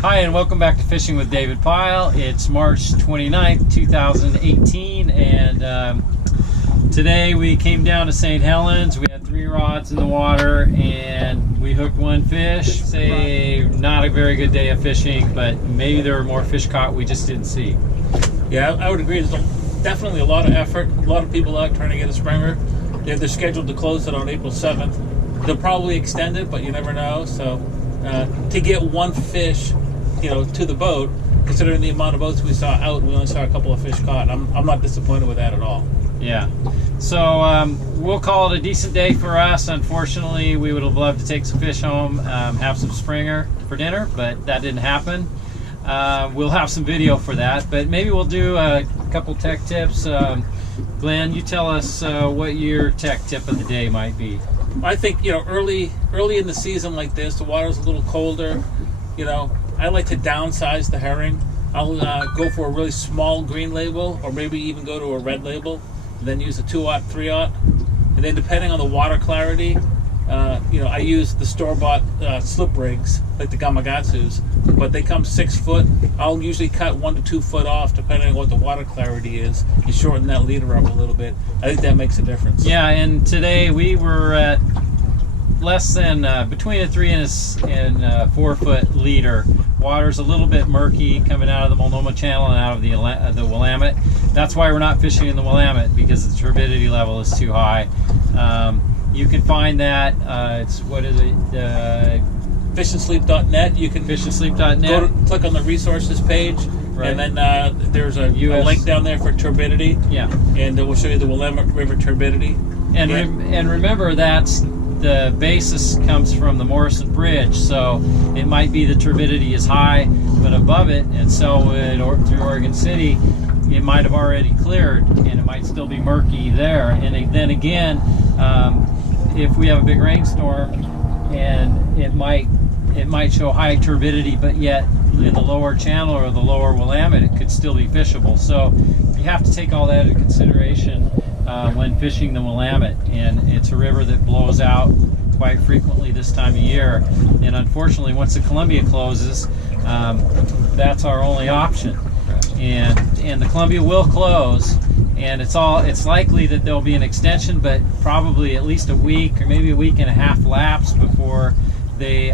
Hi, and welcome back to Fishing with David Pyle. It's March 29th, 2018, and today we came down to St. Helens. We had 3 rods in the water, and we hooked 1 fish. Say, not a very good day of fishing, but maybe there were more fish caught we just didn't see. Yeah, I would agree. There's definitely a lot of effort, a lot of people out trying to get a springer. They're scheduled to close it on April 7th. They'll probably extend it, but you never know. So to get 1 fish, to the boat, considering the amount of boats we saw out, we only saw a couple of fish caught. I'm not disappointed with that at all. Yeah. So we'll call it a decent day for us. Unfortunately, we would have loved to take some fish home, have some springer for dinner, but that didn't happen. We'll have some video for that, but maybe we'll do a couple tech tips. Glenn, you tell us what your tech tip of the day might be. I think, early in the season like this, the water's a little colder. I like to downsize the herring. I'll go for a really small green label, or maybe even go to a red label, and then use a 2/0, 3/0. And then depending on the water clarity, I use the store-bought slip rigs, like the Gamakatsus, but they come 6 foot. I'll usually cut 1 to 2 foot off, depending on what the water clarity is, and shorten that leader up a little bit. I think that makes a difference. Yeah, and today we were at less than between a 3 and 4 foot leader. Water's a little bit murky coming out of the Multnomah Channel and out of the Willamette. That's why we're not fishing in the Willamette, because the turbidity level is too high. You can find that. It's fishandsleep.net. You can fishandsleep.net. Click on the resources page, right. And then there's a link down there for turbidity. Yeah, and it will show you the Willamette River turbidity. And and remember, that's the basis comes from the Morrison Bridge, so it might be the turbidity is high, but above it and Selwood or through Oregon City, it might have already cleared, and it might still be murky there. And then again, if we have a big rainstorm, and it might show high turbidity, but yet in the lower channel or the lower Willamette, it could still be fishable. So you have to take all that into consideration when fishing the Willamette, and it's a river that blows out quite frequently this time of year. And unfortunately, once the Columbia closes, that's our only option. And the Columbia will close, and it's likely that there'll be an extension, but probably at least a week or maybe a week and a half lapse before they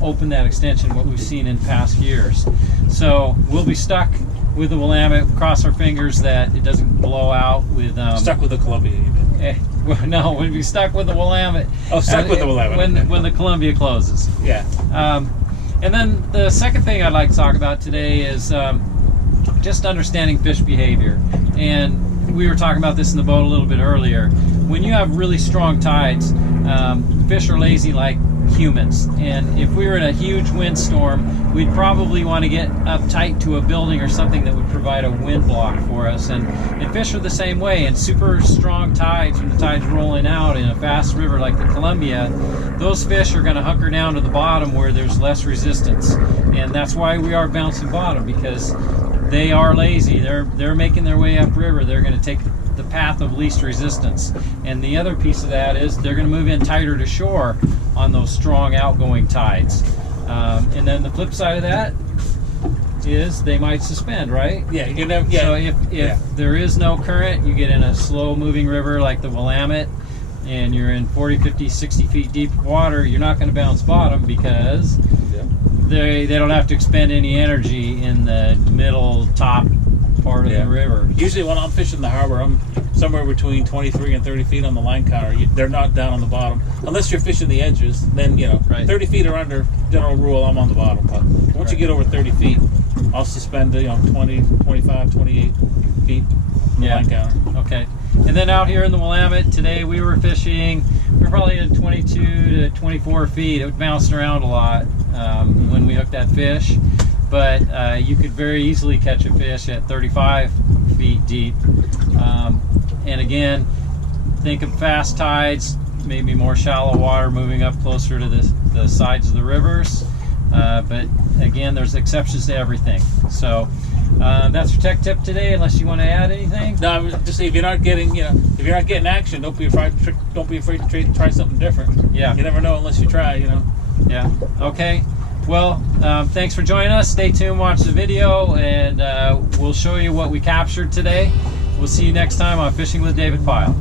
open that extension, what we've seen in past years. So we'll be stuck with the Willamette. Cross our fingers that it doesn't blow out with... stuck with the Columbia, you mean? No, we'll be stuck with the Willamette. Oh, stuck with the Willamette. When the Columbia closes. Yeah. And then the second thing I'd like to talk about today is just understanding fish behavior. And we were talking about this in the boat a little bit earlier. When you have really strong tides, fish are lazy like humans, and if we were in a huge windstorm, we'd probably want to get up tight to a building or something that would provide a wind block for us. And fish are the same way. In super strong tides, when the tide's rolling out in a fast river like the Columbia, those fish are going to hunker down to the bottom where there's less resistance. And that's why we are bouncing bottom, because they are lazy. They're making their way upriver. They're going to take the path of least resistance. And the other piece of that is they're going to move in tighter to shore on those strong outgoing tides. And then the flip side of that is they might suspend, right? Yeah. So if there is no current, you get in a slow moving river like the Willamette, and you're in 40, 50, 60 feet deep water, you're not going to bounce bottom, because they don't have to expend any energy in the middle top part of the river. Usually when I'm fishing the harbor, I'm somewhere between 23 and 30 feet on the line counter. They're not down on the bottom. Unless you're fishing the edges, then, 30 feet or under, general rule, I'm on the bottom. But once you get over 30 feet, I'll suspend, 20, 25, 28 feet on the line counter. Okay. And then out here in the Willamette, today we were fishing, we're probably at 22 to 24 feet. It bounced around a lot when we hooked that fish. But you could very easily catch a fish at 35 feet deep. And again, think of fast tides, maybe more shallow water moving up closer to the sides of the rivers. But again, there's exceptions to everything. So that's your tech tip today. Unless you want to add anything. No, I was just saying, if you're not getting action, don't be afraid to try something different. Yeah. You never know unless you try. Yeah. Okay. Well, thanks for joining us. Stay tuned, watch the video, and we'll show you what we captured today. We'll see you next time on Fishing with David Pyle.